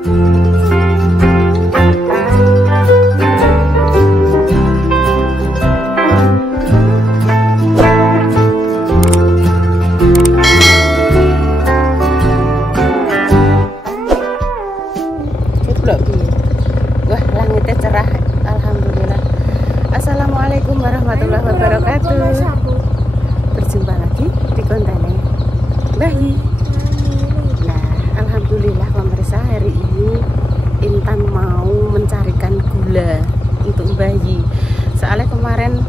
Wah, langitnya cerah, alhamdulillah. Assalamualaikum warahmatullahi wabarakatuh. Berjumpa lagi di kontennya Bayi. Nah, alhamdulillah pemirsa, hari ini Intan mau mencarikan gula untuk bayi. Soalnya kemarin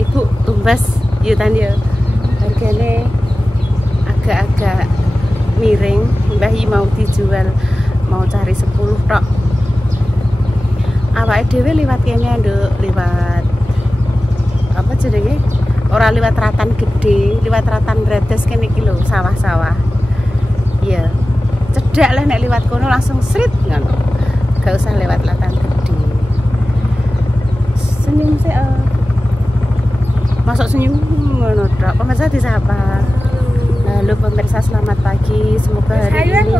ibu tumbas Yutan ya, harganya agak-agak miring. Bayi mau dijual, mau cari 10 tok. Awake dhewe liwat kene nduk, liwat apa jenenge? Ora liwat Ratan Gede, liwat Ratan Bradas kene iki lho, sawah-sawah. Iya. Cedak lah nek liwat kono langsung srit ngono. Gak usah lewat Ratan Gede. Senyum sih. Masuk senyum ngono tok. Pemirsa disapa. Halo pemirsa, selamat pagi. Semoga hari ini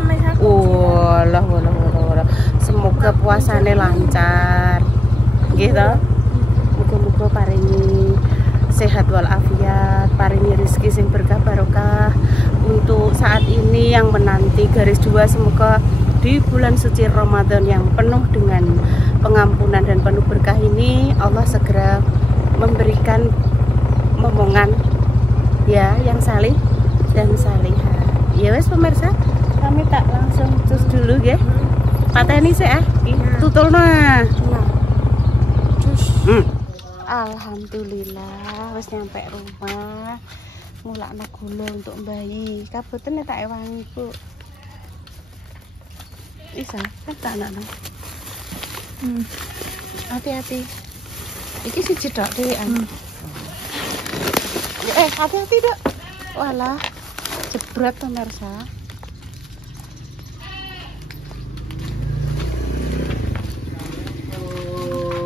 semoga puasanya lancar. Gitu. Muga-muga paringi sehat walafiat, paringi rezeki sing berkah barokah untuk saat ini yang menanti garis 2. Semoga di bulan suci Ramadan yang penuh dengan pengampunan dan penuh berkah ini Allah segera memberikan momongan ya yang salih dan salihah. Ya wes pemirsa, kami tak langsung cus dulu ya. Pateni sih tutulno. Alhamdulillah wis nyampe rumah. Mulakno gula untuk bayi. Kaboten tak ewangi, Bu. Isa, tak anakno. Hati-hati. Iki siji tok dhewean. Hati-hati, Dok. Walah, jebret pemirsa.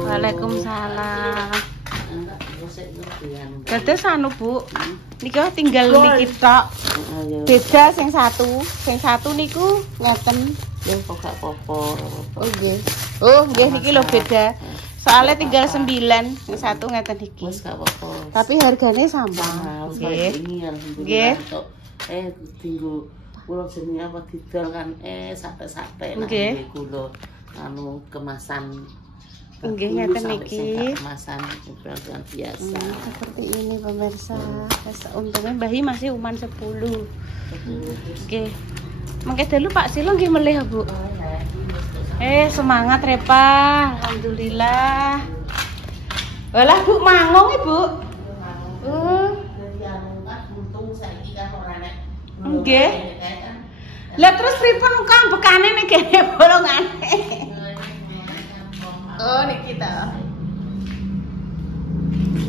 Waalaikumsalam. Dados anu, Bu. Niki tinggal niki tok. Beda sing satu niku ngeten. Nggih kok gak apa-apa. Oh nggih. Oh nggih niki lho beda. Soalnya tinggal 9, yang satu ngeten iki. Wis gak apa-apa. Tapi harganya sama. Nggih. Nggih. Tinggu kula jenenge apa didol kan sate-sate nggih kula anu kemasan. Nggih ngeten niki. Kemasan ukuran biasa. Seperti ini pemirsa. Untungnya bayi masih uman 10. Nggih. Mangke dulu Pak Silo nggih melih, Bu. Semangat Repa. Alhamdulillah. Walah Bu mangong Ibu. Nggih. Lah terus pripun kok bekane nek kene bolongane. Oh niki ta.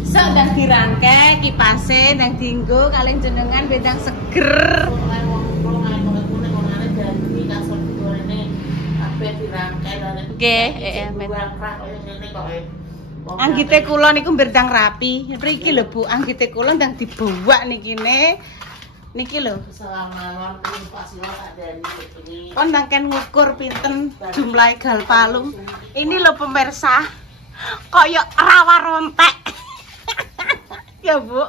Ndang dirangke kipase ndang dienggo kalih jenengan bendang seger. Nggih, anggite kula niku bendang rapi. Mriki lho Bu, anggite kula ndang dibowak nikine. Niki lho. Kon ndang ken ngukur pinten jumlah gal palung. Ini lho pemirsa. Kaya rawa rontek. Ya Bu.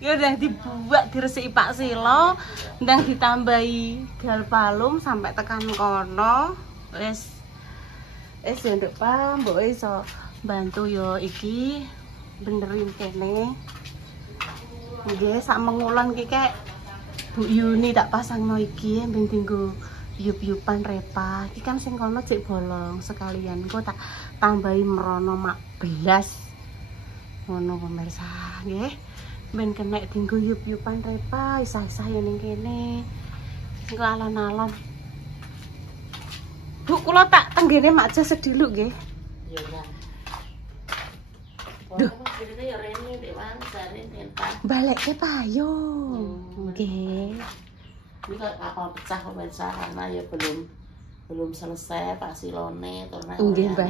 Ya ndang dibuat diresiki Pak Silo, ndang ditambahi gal palung sampai tekan kono. Wis ya nduk Pak, mbok iso bantu yo iki benerin kene. Nggih, sak mengulon iki kek Bu Yuni tak pasangno iki ben tinggo yup-yupan Repa. Iki kan sing kono cek bolong sekalian engko tak tambahi merono mak belas. Ngono pemirsa, nggih. Ben kena tinggo yup-yupan Repa, isah-isah ya ning kene. Engko alon-alon. Bu, kula tak tenggene mak jas sediluk nggih. Iya, Mbak. Duh. Ya rene Dek Wan, jare entar. Balekke payung. Nggih. Ini kok kapal pecah pemirsa karena ya belum selesai Pak Silone terus nggih, Mbak.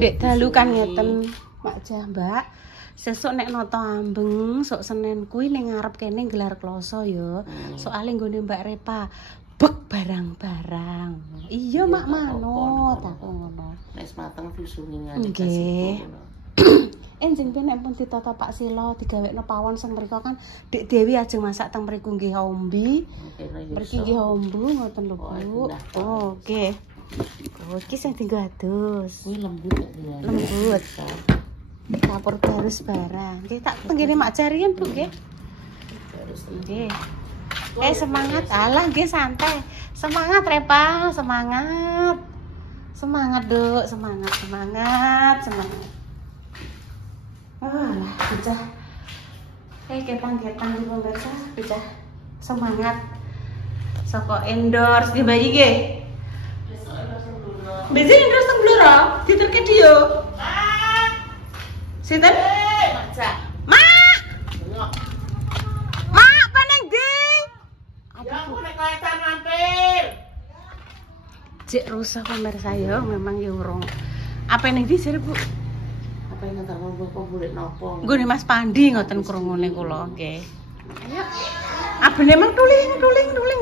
Dek dalu kan ngeten, Mak Jah, Mbak. Sesuk nek nata ambeng sok Senin kuwi ning ngarep kene gelar kloso ya. Soale nggone Mbak Repa bek barang-barang. Iya mak manut aku ngono. Nek mateng disungi ngene. Nggih. Enjing penek pun ditata Pak Silo digawekno pawon sing mriko kan Dik Dewi ajeng masak teng mriku nggih ombi. Mriki nggih ombu ngoten lho Bu. Oh, oke. Oh, iki sing dienggo adus. Kuwi lembut ya. Lembut. Dapur barus barang. Nggih tak tenggene mak jarian Bu nggih. Nggih. Semangat. Alah nggih santai. Semangat Repa, semangat. Semangat, Duk, semangat. Alah, bocah. Ketang-ketang di pemirsa, bocah. Semangat. Saka endorse di bayi nggih. Besok endorse teng Blora, diterke dia. Sinten? Macak. Mak. Mak, apa neng di? Ya aku nek kaitan mampir. Cek rusak pemirsa ya, memang ya urung. Apa neng di sire Bu? Apa yang tak mau golek nopo? Nggone Mas Pandi ngoten krungune kula, nggih. Ayo. Abene mang tuling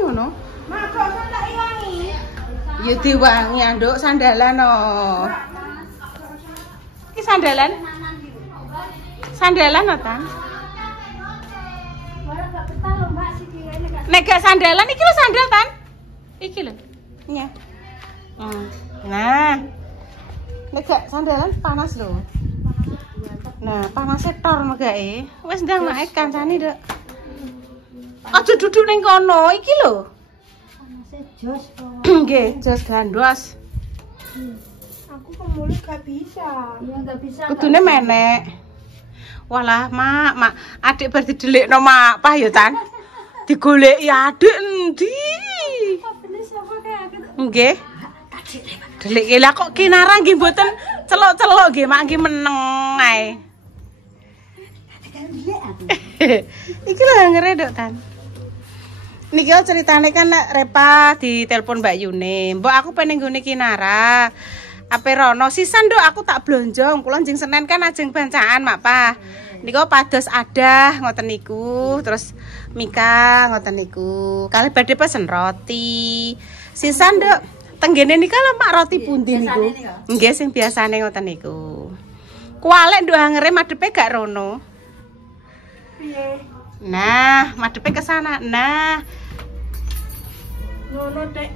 ngono. Mak kok tak ilangi? Ya diwangi anduk sandalan no. Iki sandalan? Sandalan no Tan? Nek gak sandalan iki lho sandal Tan. Iki lho. Iya. Nah. Nek gak sandalan panas lho. Nah, panasnya tor megake. Wis ndang mak kancane, Dek. Aja duduk ning kono, iki lho. Panasnya jos kok. Nggih, jos gandos. Aku kemuli gak bisa. Iya gak bisa. Kudune menek. Walah, Mak, adik bar didelikno Mak, pah ya, Tan. Digoleki adik endi? Bener sapa kayak aku. Nggih. Delik lah kok kinara nggih mboten celok-celok nggih Mak nggih meneng ae. Iki lho ngere Dok Tan. Niki ceritane kan nek Repa ditelepon Mbak Yune. Mbok aku pengen nggone kinara. Ape rono sisan Dok aku tak blonjong. Kula njing Senin kan ajeng bancaan Mak Pa. Niku pados adah ngoten niku, terus Mika ngoten niku. Kalih badhe pesen roti. Sisan Dok tenggene nika lho Mak roti pundi niku? Nggih sing biasane ngoten niku. Kualek Nduk hangere madhepe gak rono. Piye? Nah, madhepe ke sana. Nah. Ngono Dek.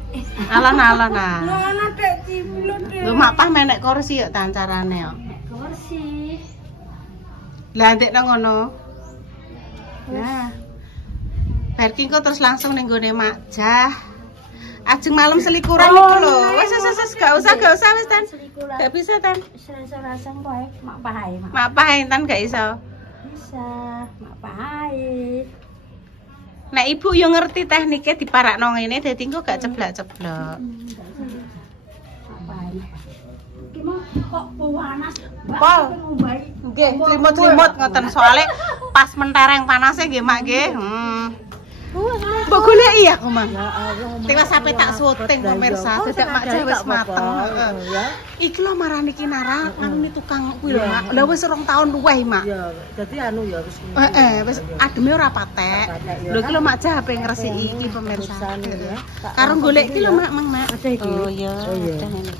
Alon-alon. Ngono Dek cimlo Dek. Lho Mak Pah menek kursi yo tan carane yo. Kursi. Lah ndek nang ngono. Nah. Parking kok terus langsung ning gone Mak Jah. Ajeng malam selikuran niku lho. Wis gak usah wis Tan. Gak bisa Tan. Serasa-serasa kowe mak pahae mak. Mak Pah Tan gak iso. Bisa, mak pahae. Nek ibu yo ngerti tekniknya diparakno ngene dadi engko gak ceblak-ceblok. Mak pahae. Ki mau kok panas. Pol. Nggih, selimut-selimut ngoten soalnya pas mentereng panasnya nggih Mak nggih. Mbok goleki aku Mang. Ya Allah. Tiwas sampe tak syuting pemirsa, dadak Mak Jah wis mateng. Ya. Iki lho marani kinara nang tukang kuwi lho Mak. Lah wis 2 tahun luwih Mak. Ya, dadi anu ya wis. Wis ademe ora patek. Lho iki lho Mak Jah HP ngresiki iki pemirsa. Karo golek iki lho Mak Mak. Oh iya.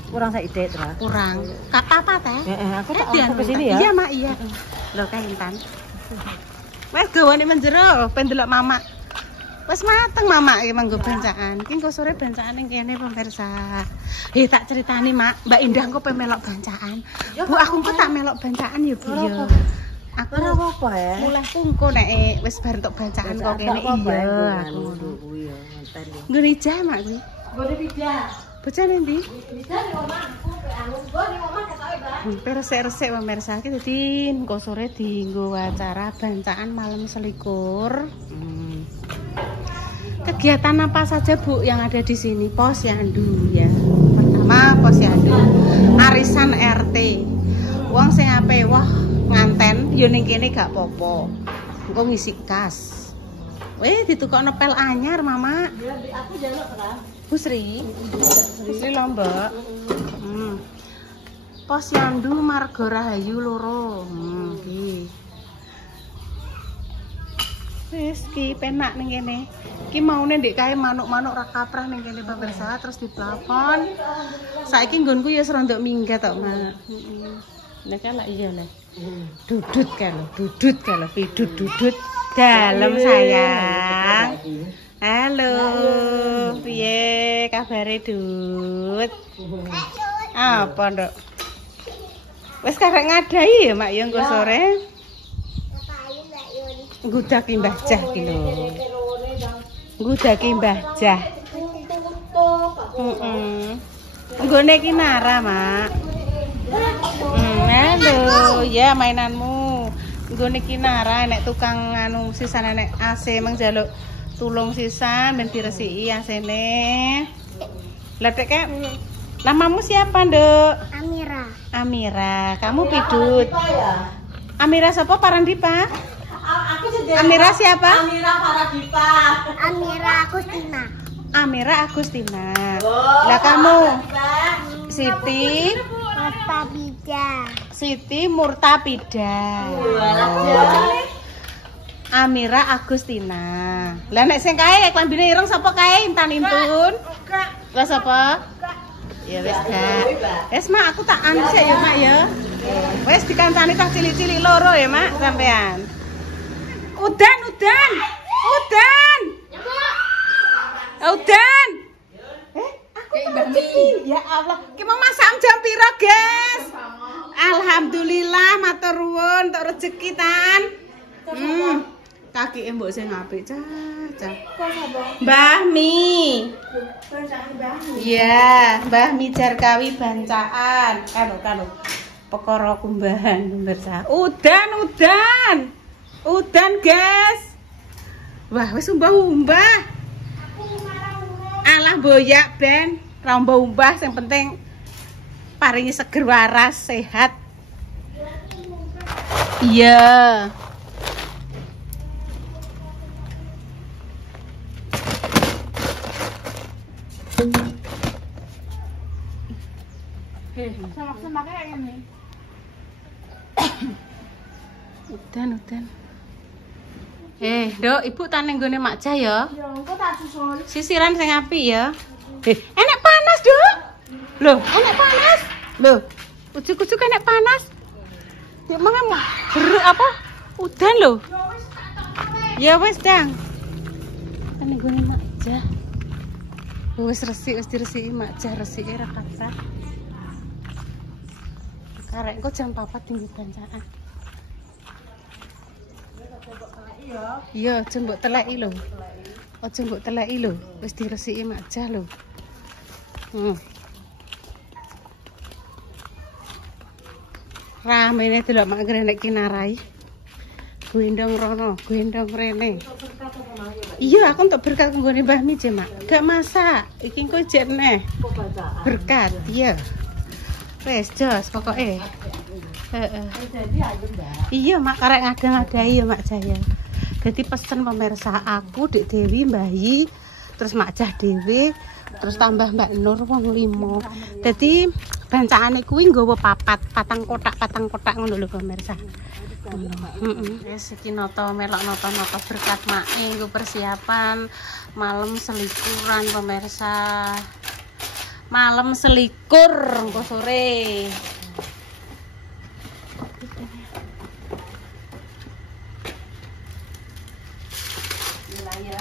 Kurang sak ide Tra. Kurang. Gak apa-apa teh. Aku tak ke sini ya. Iya Mak, iya. Lho kae Intan. Wes gawane menjero ben delok Mama. Wes mateng Mama iki manggo bancaan. Iki engko sore bancaan ning kene pemirsa. Tak ceritani Mak, Mbak Indah engko pengen melok bancaan. Bu aku engko tak melok bancaan ya Bu ya. Aku ora apa ya. Mulehku engko nek wis bar entuk bancaan kok kene iya. Aku ngono kuwi ya nganten ya. Nggone jah Mak kuwi. Nggone pijah. Bocah ndi? Bisa di omahku anu nggo ning omah ketoke Mbak. Resik-resik pemirsa iki dadi engko sore dienggo acara bancaan malam selikur. Kegiatan apa saja Bu yang ada di sini? Posyandu ya. Pertama posyandu, arisan RT. Wong sing ape wah nganten ya ning kene gak apa-apa. Engko ngisi kas. Ditukokno pel anyar Mama. Ya aku njaluk Tra. Bu Sri. Bu Sri Lombok. Posyandu Marga Rahayu loro. Nggih. Wis ki penak ning kene. Ki maune ndek kae manuk-manuk ra kaprah ning kene pemirsa terus diplafon. Saiki nggonku ya serondok minggat tok, Mak. Heeh. Nek lah iya le. Dudut kalau dudut dalam sayang. Halo. Piye kabare, Dut? Apa, Nduk? Wis karek ngadai ya, Mak, ya engko sore. Ngudaki Mbah Jah ki lho. Ngudaki Mbah Jah. Heeh. Nggone ki Nara, Mak. Halo, ya mainanmu. Nggone ki Nara nek tukang anu sisan nek AC mang jaluk tulung sisan ben diresiki AC-ne. Lah Tek, namamu siapa, Nduk? Amira. Amira. Kamu Pidut. Amira sapa Parandipa? Amira siapa? Amira Faradipa. Amira Agustina. Amira Agustina. Lah kamu? Siti Murtabida. Siti Murtabida. Amira Agustina. Lah nek sing kae klambine ireng sapa kae intan intun? Lah sapa? Ya wis gak. Wis Mak aku tak anu sik ya Mak ya. Wis dikancani tak cilik-cilik loro ya Mak sampean. Udan. Aku rezeki. Ya Allah, ki mau masak jam piro, Guys? Alhamdulillah, matur nuwun untuk rezeki tan. Kaki mbok sing apik, Cah. Mbah Mi. Iya, Mbah Mi Jarkawi bancaan. Kanu. Perkara kumbahan pemirsa. Udan, Guys. Wah, wis umbah. Alah boyak ben, ra umbah sing penting paringi seger waras, sehat. Iya. Sama kayak ini. Udan. Nduk, Ibu tan ning gone Mak Jah ya. Ya, engko tak susul. Sisiran sing apik ya. Enek panas, Duk. Loh, enek panas. Loh, ujuk-ujuk enek panas. Ya mangga apa? Udan lho. Ya wis, Dang. Tan ning gone Mak Jah. Wis diresiki Mak Jah, resiki ra kathah. Karek kok jam 4 tinggi bancaan. Iya, aja mbok teleki lho. Wis diresiki Mak Jah lho. Ramene delok mak ngrenek kinarai. Gendong rono, gendong rene. Iya, aku untuk berkat nggone Mbah Mi, Mak. Gak masak. Iki engko jek neh. Berkat, iya. Wes jos pokoke. Heeh. Iya, Mak karek ngada-ngadahi ya Mak Jaya. Dadi pesen pemirsa aku Dik Dewi mbayi, terus Mak Jah dhewe, terus tambah Mbak Nur wong 5. Dadi bancane kuwi nggawa patang kotak ngono lho pemirsa. Wis iki nata melok nata berkat make nggo persiapan malam selikuran pemirsa. Malam selikur engko sore. Ya.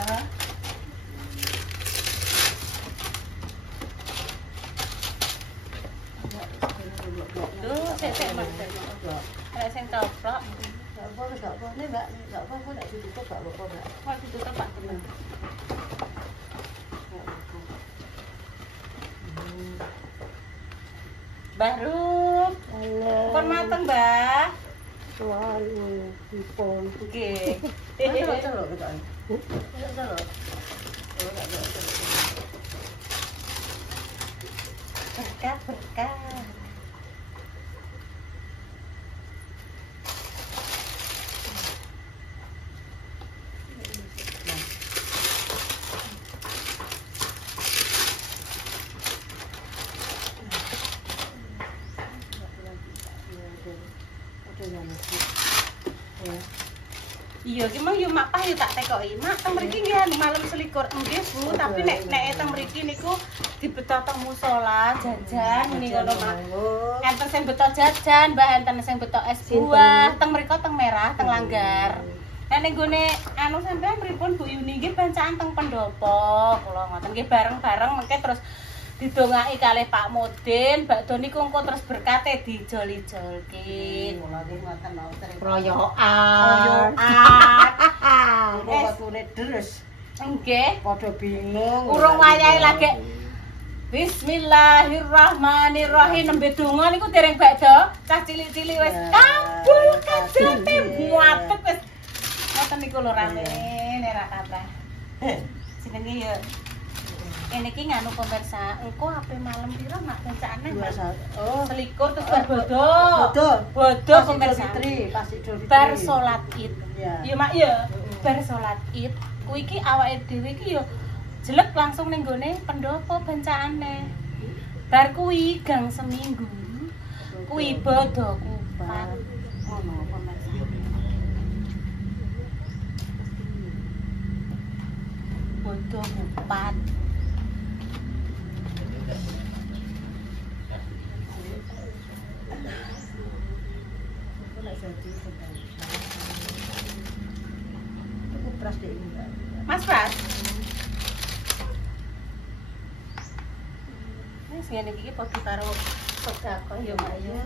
Duh, sik Mbak. Ada sing coplok. Gak apa-apa nih, Mbak. Gak apa-apa nek ditutup gak apa-apa, Mbak. Kok ditutup Pak temen. Mbah Rum. Halo. Pun mateng, Mbah. Waduh, dipon. Nggih. Celok. Berkah. Iya, ki mang yo mak pah yo tak tekoki. Mak teng mriki nggih anu malam selikur. Nggih, Bu, tapi nek teng mriki niku dibeto teng musala jajan ngene ngono Mak. Enten sing beto jajan, Mbah, enten sing beto es buah. Teng mriko teng merah, teng Langgar. Nek ning gone anu sampean pripun Bu Yuni nggih bancaan teng pendopo. Kula ngoten nggih bareng-bareng mengke terus didongaki kalih Pak Mudin, bakdo niku engko terus berkate dijoli-jolke. Kula nggih ngoten wonten. Royokan. Watune deres. Nggih, Padha bingung. urung wayahe lagi. Bismillahirrahmanirrahim. Nembe donga niku dereng bakdo, cah cilik-cilik wis kabul kajate muatek wis. Ngoten niku lho rame nek kathah. Jenenge ya ini ki nganu pemirsa, engko ape malam piro nak bencaane? Oh, Selikur tuh bar bodo. Bodo pemirsa. Pas Idul Fitri. Bar salat Id. Iya. Ya mak ya. Bar salat Id, kuwi ki awake dhewe ki ya jelek langsung ning gone pendopo bencaane. Bar kuwi gang seminggu. Kuwi bodo kupat. Ngono pemirsa. Bodo kupat. Mas Pras. Wis ngene iki padha karo sedekah ya Mak ya.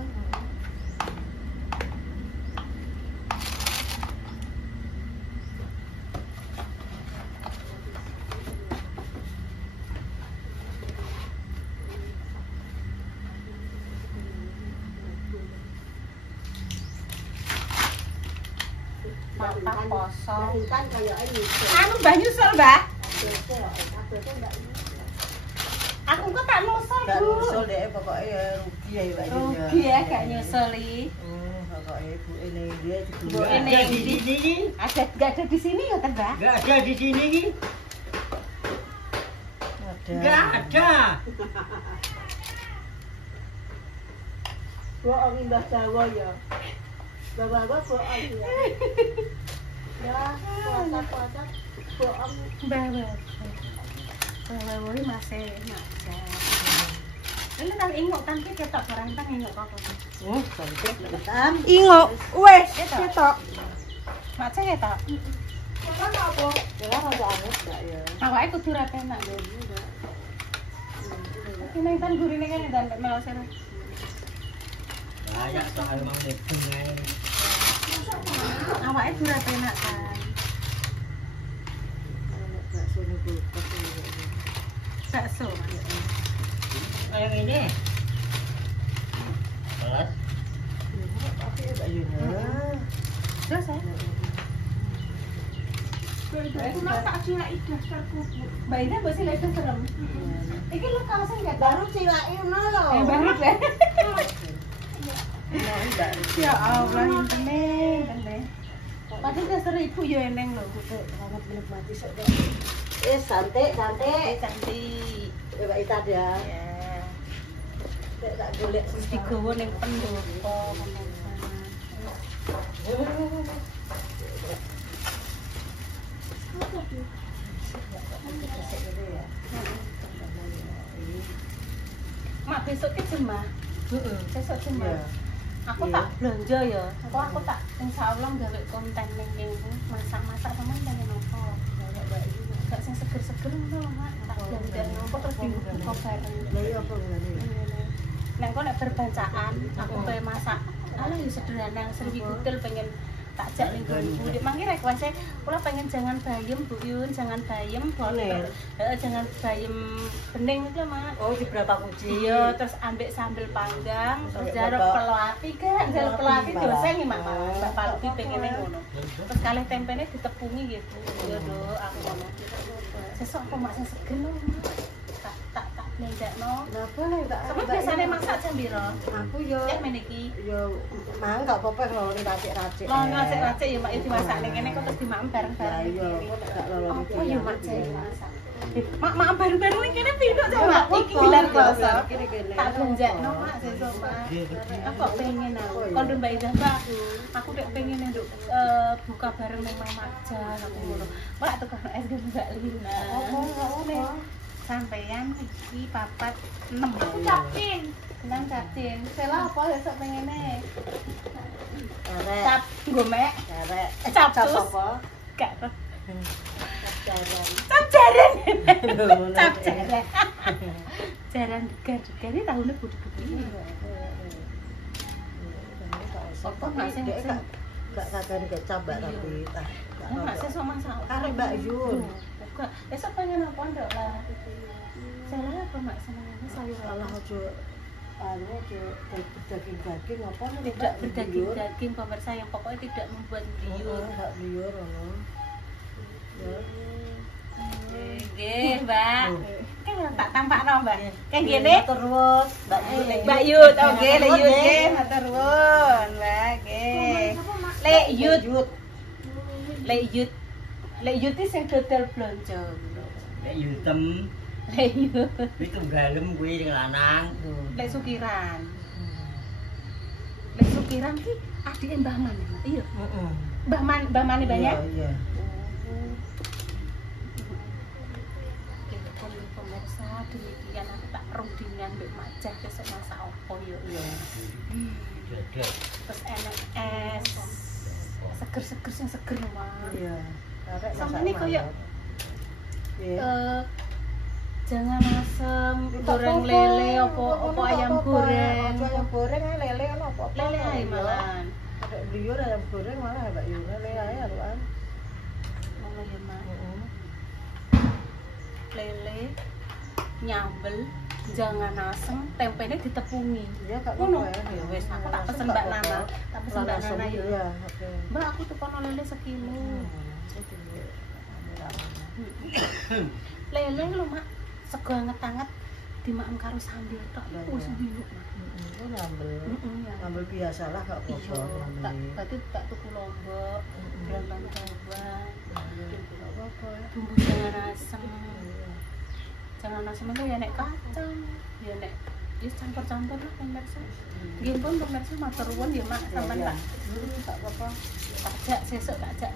Mantap kosong. Anu Mbah nyusul, Mbah. Aku kok tak nyusul, Gak Bu. nyusul deh, pokoknya rugi ya Mbak Yun ya. Rugi ya gak nyusuli. Pokoknya ibu ini dia Bu ini di sini. ada enggak ada di sini ya, Mbah? Enggak ada di sini ki. Enggak ada. Bohong Mbah Jawa ya. Bawa bohong ya. Ya, puasa-puasa bohong. Mbah. Mbah woi masih ngajar. Ini tang ingok kan ki ketok barang tang ingok kok. Oh, cantik ketan. Ingo, wes, ketok. Macet ya tok. Kan apa? Jangan rada anget enggak ya. Awake kudu ra penak lho. Ini kan gurine kan dan mel sere. Banyak soal mau nebeng ae. Awake kudu ra penak kan. Bakso ini kulkas ini. Bakso. Kayak ini. Kelas. Tapi ya Mbak Yun ya. Terus saya Aku masak cilak daftarku. Mbak Ida mbok sing lek serem. Iki lho kawasan enggak Baru cilake no lho. baru deh. Mau enggak? Ya Allah, intene. Padahal udah 1000 ya eneng lho. Sangat menikmati sok deh. Santai. Cantik. Mbak Ita ya. Ya. Tak golek Terus digowo ning pendopo. Mak besok ke Jemah. Heeh, besok Jemah. Iya. Aku tak belanja ya. Aku tak insyaallah gawe konten ning masak-masak teman pengen opo. Gak sing seger-seger ngono lho, Mak. Tak belanja opo terus dibuka bareng. Lah iya apa ngene? Nek kok nek berbancaan, aku pengen masak. Alah ya sederhana, serwi kutil pengen tak jak ning nggonku. Nek mangke request kula pengen jangan bayem Bu Yun, jangan bayem Boner. Heeh, jangan bayem bening iku lho, Mak. Oh, di berapa kunci? Iya, terus ambek sambel panggang, terus Ambek jaruk bapak. pelati kan, jaruk pelati Pelati, dosen iki Mbak. Mak. Mbak Palti pengene ngono. Terus kalih tempene ditepungi gitu. Iya lho, aku ngono. Sesuk aku masak seger lho, Mak. Tak blenjakno. Kenapa nih tak? Sampe biasane masak jam piro? Aku yo Ya meniki. yo mang gak apa-apa kalau racik-racik. Lah ngasih-ngasih ya Mak ya dimasak ning kene kok terus dimakan bareng-bareng. Lah iya, kok gak lolo Apa ya Mak jare masak? Mak baru-baru ini kene pinduk coba. Iki gelar kloso. Tak benjakno mak sesuk mak. Aku kok pengen aku. Kon Mbak Ida, Mbak. Aku nek pengen nduk buka bareng nang Majal aku ngono. Mak tukang es krim Mbak Lina. Oh, sampeyan iki papat 6. Capin. Nang capin. Sela apa besok pengene? Arek. Cap gomek. Arek. Cap apa? Gak tau. Jaran. Cap jaran. Cap jaran. Jaran degar-degar ini tahunnya budi-budi. Apa masih gak kadang kecap Mbak tapi tak. Masih sama sama. Kare Mbak Yun. Bukan. Besok pengen apa ndok lah. Salah apa mak senengane sayur Salah aja aja daging-daging apa tidak berdaging-daging pemirsa yang pokoknya tidak membuat liur. Enggak liur ono. Ya. Nggih, Mbak. Kan tak tampakno, Mbak. Kayak gini. Terus Mbak Yud, oke, Le Yud nggih, matur nuwun, Mbak. Nggih. Le Yud. Le Yud. Le Yud iki sing dodol blonjo. Lek yutem, Le Yud. kuwi tunggalem kuwi sing lanang. Le Sukiran. Le Sukiran ki adike Mbah Man. Iya. Heeh. Mbah Man banyak. Iya. Pemirsa, demikian aku tak rundingan mbek Majah besok masak opo yo. Dadah. Terus enek es. Seger-seger sing seger Mas. Iya. Arek Sampai ini koyo iya. jangan asem, goreng lele apa ayam goreng. Ayam goreng lele kan apa-apa. Lele ae malahan. Ada liur ayam goreng malah Mbak Yun. Lele ae aruan. Ngono ya, Mas. Lele nyambel jangan asem, tempenya ditepungi. Iya Kak. Ngono. Ya wis, aku tak pesen Mbak Nana. Tak pesen Mbak Nana yo. Iya, oke. Mbak, aku tukono lele sekilo. Lele lho, Mak. Sego anget-anget dimakan karo sambel tok. Wis bingung, Mak. Itu nambel. Nambel biasalah gak Iya, apa-apa. berarti tak tuku lombok, berantam bawang, Apa-apa. bumbu jangan asem. Jangan asem itu ya nek kacang, ya nek ya campur-campur lah pemirsa. Nggih pun pemirsa matur nuwun ya Mak, sampean tak Tak apa-apa. ajak sesuk tak ajak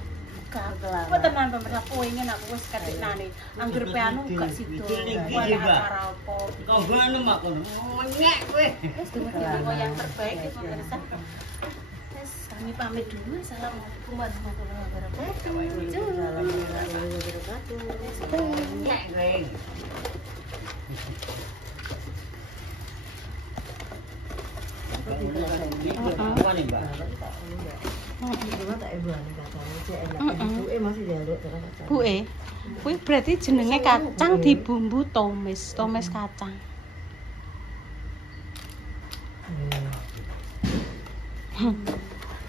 buka. Kok tenan pemirsa pengen aku wis ketiknane. Angger pe anu gak sido. Kuwi acara apa? Kau ngono mak kono. Monyek kowe. Wis dengar yang terbaik ya pemirsa. Wes kami pamit dulu. Assalamualaikum warahmatullahi wabarakatuh. Monyek kowe. Apa nih, Mbak? Masih jaluk terus. Kuwi berarti jenenge kacang dibumbu tomes kacang.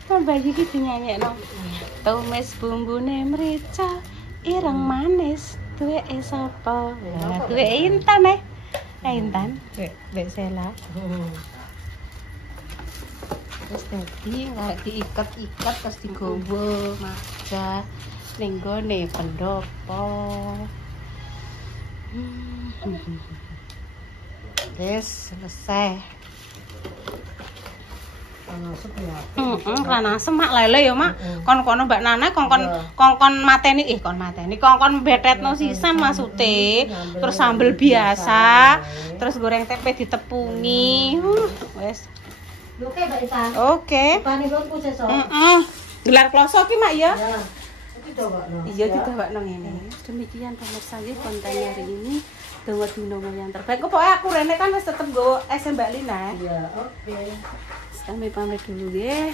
Kan bayi iki dinyanyekno. Tomes bumbune mrica, ireng manis, duweke sapa? Lah duweke Intan Intan, Mbak Sela. Terus dadi nggak diikat-ikat terus digowo Majah ning gone pendopo. Wis selesai. Kan asem Mak lele ya Mak. Kon-kono Mbak Nana kongkon mateni kongkon betetno sisan maksude. Terus sambel biasa, terus goreng tempe ditepungi. Wis. Oke, Mbak Ita. Oke. Pani lompu sesuk. Gelar kloso ki Mak ya. Ya. Iki dawakno. Iya didawakno ngene. Demikian pemirsa nggih konten hari ini. Dawa dino yang terbaik. Kok aku rene kan wis tetep nggo es Mbak Lina. Iya, oke. Kami pamit dulu nggih.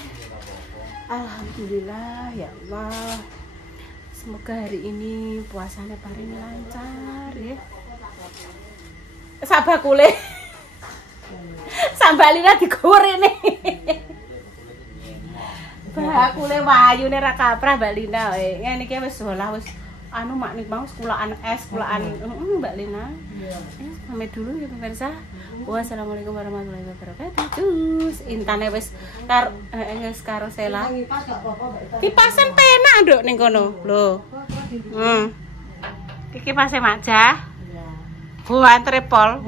Alhamdulillah ya Allah. Semoga hari ini puasanya paling lancar ya. Sabakule. Sambalina digowur ini. Bakule wayune ra kaprah Mbak Lina. Ngene iki wis olah wis anu mak nik mau sekolahan es, sekolahan Mbak Lina. Pamit dulu ya pemirsa. Wassalamualaikum warahmatullahi wabarakatuh. Terus intane wis karo Sela. Kipasan penak nduk ning kono. Lho. Iya. Iki pas maja. Iya. Buan tripol.